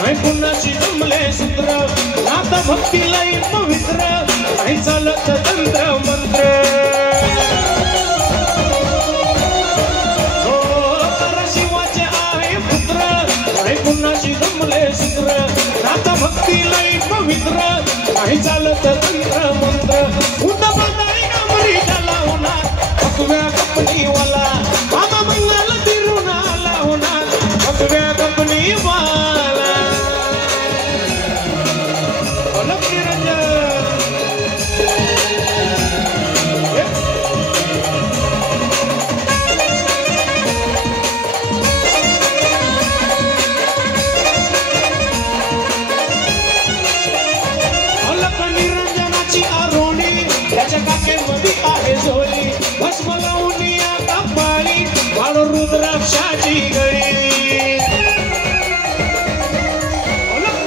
नाही कुणाची जमले सूत्र नाता भक्तीला पवित्र नाही चालत तंत्र मंत्र शिवाचे आहे पुत्र नाही कुणाची जमले सूत्र नाता भक्तीला पवित्र नाही चालत तंत्र मंत्र उदा बांधाई अमरी झाला होणार भगव्या कंपनीवाला मामा मंगल तिरून आला होणार भगव्या कंपनीवाला अलग निरंजन निरंजनाची आरोणी त्याच्या काकेमध्ये आहे झोली भस्म लावून या कपाळी वाढ रुद्राक्षाची गळी अलग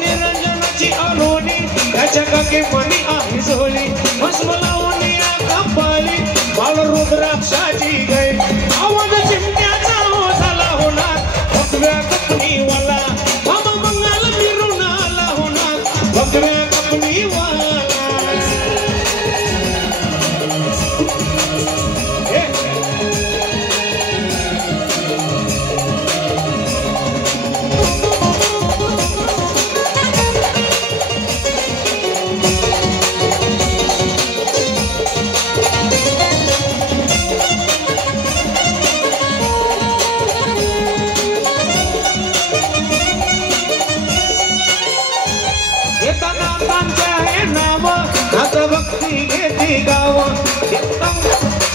निरंजनाची आरोणी त्याच्या काकेमध्ये आहे झोली भस्म लावून या कपाळी वाढ रुद्राक्षाची गळी आवाज चिमट्याचा झाला होणार भगव्या कंपनीवाला मामा मंगल फिरून आला होणार भगव्या नाम आता भक्ती घेती गाव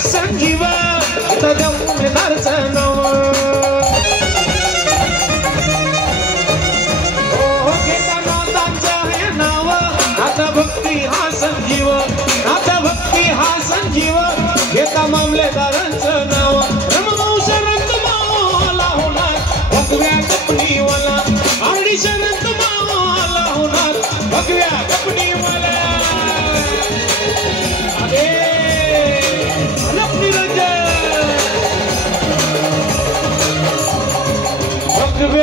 संजीवा